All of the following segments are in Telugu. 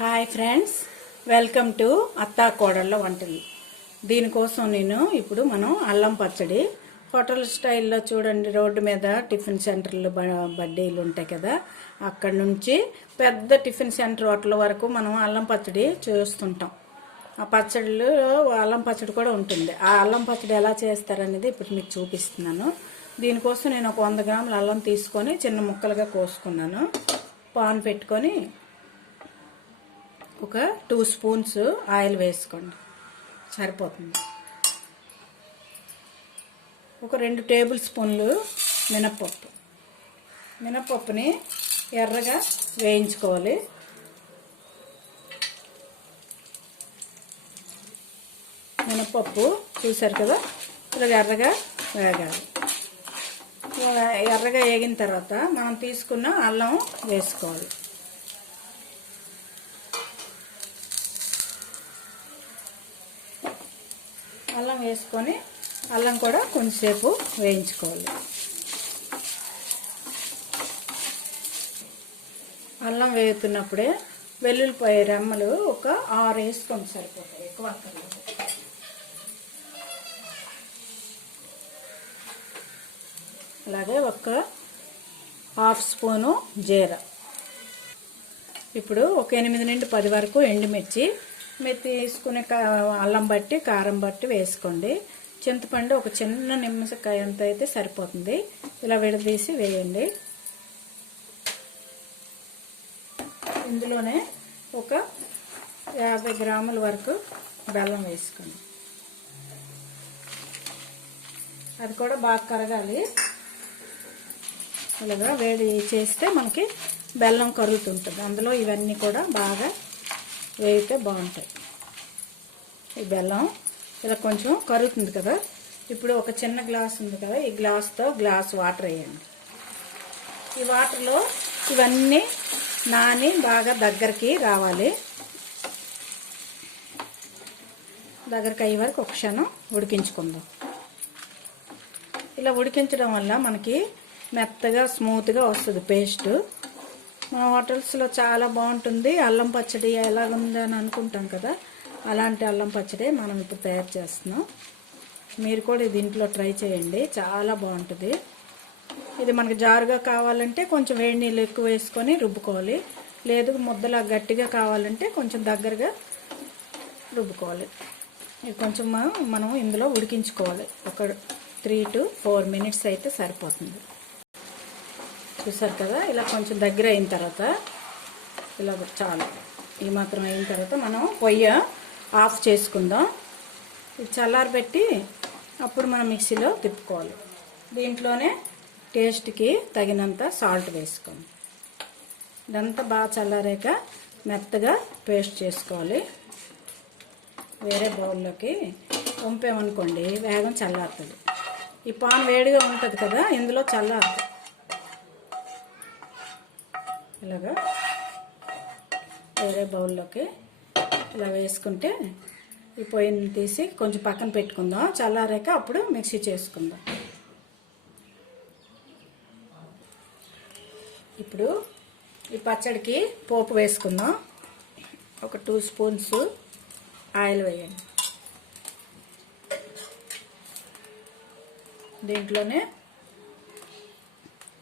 హాయ్ ఫ్రెండ్స్, వెల్కమ్ టు అత్తా కోడళ్ళ వంటలు. దీనికోసం నేను ఇప్పుడు మనం అల్లం పచ్చడి హోటల్ స్టైల్లో చూడండి, రోడ్డు మీద టిఫిన్ సెంటర్లు బడ్డీలు ఉంటాయి కదా, అక్కడ నుంచి పెద్ద టిఫిన్ సెంటర్ హోటల్ వరకు మనం అల్లం పచ్చడి చేస్తుంటాం. ఆ పచ్చడిలో అల్లం పచ్చడి కూడా ఉంటుంది. ఆ అల్లం పచ్చడి ఎలా చేస్తారనేది ఇప్పుడు మీకు చూపిస్తున్నాను. దీనికోసం నేను ఒక 100 గ్రాముల అల్లం తీసుకొని చిన్న ముక్కలుగా కోసుకున్నాను. పాన్ పెట్టుకొని ఒక 2 స్పూన్స్ ఆయిల్ వేసుకోండి, సరిపోతుంది. ఒక 2 టేబుల్ స్పూన్లు మినప్పప్పుని ఎర్రగా వేయించుకోవాలి. మినప్పప్పు చూసారు కదా, ఇలా ఎర్రగా వేగాలి. ఎర్రగా వేగిన తర్వాత మనం తీసుకున్న అల్లం వేసుకోవాలి. అల్లం వేసుకొని అల్లం కూడా కొంచెంసేపు వేయించుకోవాలి. అల్లం వేగుతున్నప్పుడే వెల్లుల్లిపాయ రెమ్మలు ఒక 6 వేసుకొని సరిపోతాయి, ఎక్కువ అక్కర్లేదు. అలాగే ఒక 1/2 స్పూను జీరా. ఇప్పుడు ఒక 8 నుండి 10 వరకు ఎండుమిర్చి, మీరు తీసుకునే అల్లం బట్టి కారం బట్టి వేసుకోండి. చింతపండు ఒక చిన్న నిమ్మకాయ అంత అయితే సరిపోతుంది. ఇలా విడదీసి వేయండి. ఇందులోనే ఒక 50 గ్రాముల వరకు బెల్లం వేసుకోండి. అది కూడా బాగా కరగాలి. ఇలాగా వేడి చేస్తే మనకి బెల్లం కరుగుతుంటుంది. అందులో ఇవన్నీ కూడా బాగా వేగితే బాగుంటాయి. ఈ బెల్లం ఇలా కొంచెం కరుగుతుంది కదా. ఇప్పుడు ఒక చిన్న గ్లాస్ ఉంది కదా, ఈ గ్లాస్తో గ్లాస్ వాటర్ వేయండి. ఈ వాటర్లో ఇవన్నీ నాని బాగా దగ్గరికి రావాలి. దగ్గరికి అయ్యే వరకు ఒక క్షణం ఉడికించుకుందాం. ఇలా ఉడికించడం వల్ల మనకి మెత్తగా స్మూత్గా వస్తుంది పేస్ట్. మా హోటల్స్లో చాలా బాగుంటుంది. అల్లం పచ్చడి ఎలాగుంది అని అనుకుంటాం కదా, అలాంటి అల్లం పచ్చడి మనం ఇప్పుడు తయారు చేస్తున్నాం. మీరు కూడా ఇది ఇంట్లో ట్రై చేయండి, చాలా బాగుంటుంది. ఇది మనకు జారుగా కావాలంటే కొంచెం వేడి నీళ్ళు ఎక్కువ వేసుకొని రుబ్బుకోవాలి. లేదు ముద్దలా గట్టిగా కావాలంటే కొంచెం దగ్గరగా రుబ్బుకోవాలి. ఇది కొంచెం మనం ఇందులో ఉడికించుకోవాలి. ఒక 3 to 4 minutes అయితే సరిపోతుంది. చూసారు కదా, ఇలా కొంచెం దగ్గర అయిన తర్వాత ఇలా చాలు. ఈ మాత్రం అయిన తర్వాత మనం పొయ్యి ఆఫ్ చేసుకుందాం. ఇది చల్లారబెట్టి అప్పుడు మనం మిక్సీలో తిప్పుకోవాలి. దీంట్లోనే టేస్ట్కి తగినంత సాల్ట్ వేసుకోండి. ఇదంతా బాగా చల్లారాక మెత్తగా పేస్ట్ చేసుకోవాలి. వేరే బౌల్లోకి వంపామనుకోండి వేగం చల్లారుతుంది. ఈ పాన్ వేడిగా ఉంటుంది కదా, ఇందులో చల్లారుతుంది. ఇలాగా వేరే బౌల్లోకి ఇలా వేసుకుంటే ఈ పొయ్యిని తీసి కొంచెం పక్కన పెట్టుకుందాం. చల్లారాక అప్పుడు మిక్సీ చేసుకుందాం. ఇప్పుడు ఈ పచ్చడికి పోపు వేసుకుందాం. ఒక 2 స్పూన్స్ ఆయిల్ వేయండి. దీంట్లోనే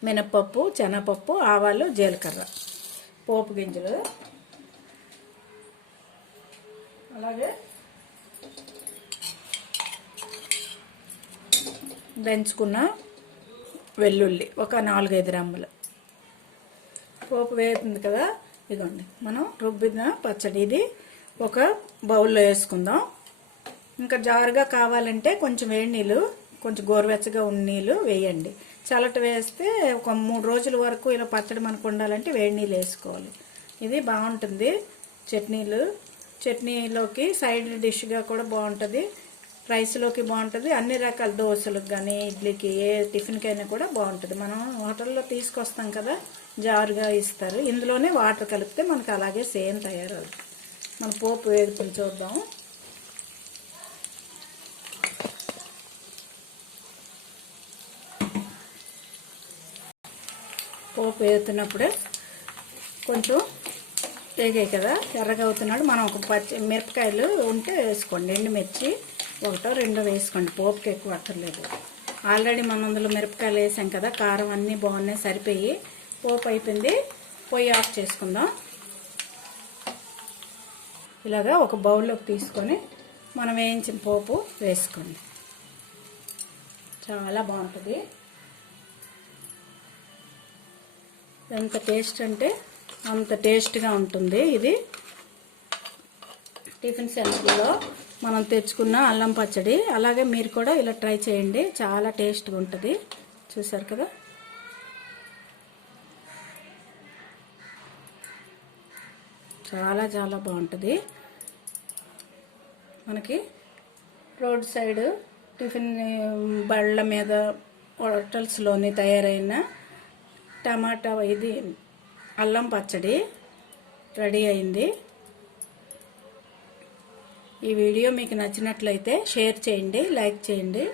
మినప్పప్పు, శనగపప్పు, ఆవాలు, జీలకర్ర, పోపు గింజలు, అలాగే దంచుకున్న వెల్లుల్లి ఒక 4-5 రెమ్మలు. పోపు వేస్తుంది కదా, ఇదిగోండి మనం రుబ్బిన పచ్చడి. ఇది ఒక బౌల్లో వేసుకుందాం. ఇంకా జారుగా కావాలంటే కొంచెం వేడి నీళ్ళు, కొంచెం గోరువెచ్చగా ఉన్న నీళ్ళు వేయండి. చల్లట వేస్తే ఒక 3 రోజుల వరకు ఇలా పచ్చడి మనకు ఉండాలంటే వేడి నీళ్ళు వేసుకోవాలి. ఇది బాగుంటుంది. చట్నీలోకి సైడ్ డిష్గా కూడా బాగుంటుంది. రైస్లోకి బాగుంటుంది. అన్ని రకాల దోశలకు కానీ ఇడ్లీకి ఏ టిఫిన్కైనా కూడా బాగుంటుంది. మనం హోటల్లో తీసుకొస్తాం కదా, జారుగా ఇస్తారు. ఇందులోనే వాటర్ కలిపితే మనకు అలాగే సేమ్ తయారవుతుంది. మన పోపు వేగుతుంది చూద్దాం. పోపు వేస్తున్నప్పుడే కొంచెం వేగాయి కదా, ఎర్రగా అవుతున్నాడు. మనం ఒక మిరపకాయలు ఉంటే వేసుకోండి, ఎండుమిర్చి ఒకటో రెండో వేసుకోండి, పోపుకి ఎక్కువ అక్కర్లేదు. ఆల్రెడీ మనం అందులో మిరపకాయలు వేసాం కదా, కారం అన్నీ బాగున్నాయి, సరిపోయి పోపు అయిపోయింది. పొయ్యి ఆఫ్ చేసుకుందాం. ఇలాగా ఒక బౌల్లోకి తీసుకొని మనం వేయించిన పోపు వేసుకోండి, చాలా బాగుంటుంది. ఎంత టేస్ట్ అంటే అంత టేస్ట్గా ఉంటుంది. ఇది టిఫిన్ సెంటర్లో మనం తెచ్చుకున్న అల్లం పచ్చడి. అలాగే మీరు కూడా ఇలా ట్రై చేయండి, చాలా టేస్ట్గా ఉంటుంది. చూసారు కదా, చాలా చాలా బాగుంటుంది. మనకి రోడ్ సైడ్ టిఫిన్ బళ్ళ మీద హోటల్స్లోని తయారైన టమాటా ఇది అల్లం పచ్చడి రెడీ అయింది. ఈ వీడియో మీకు నచ్చినట్లయితే షేర్ చేయండి, లైక్ చేయండి.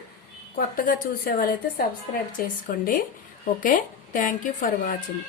కొత్తగా చూసే వాళ్ళైతే సబ్స్క్రైబ్ చేసుకోండి. Okay, thank you for watching.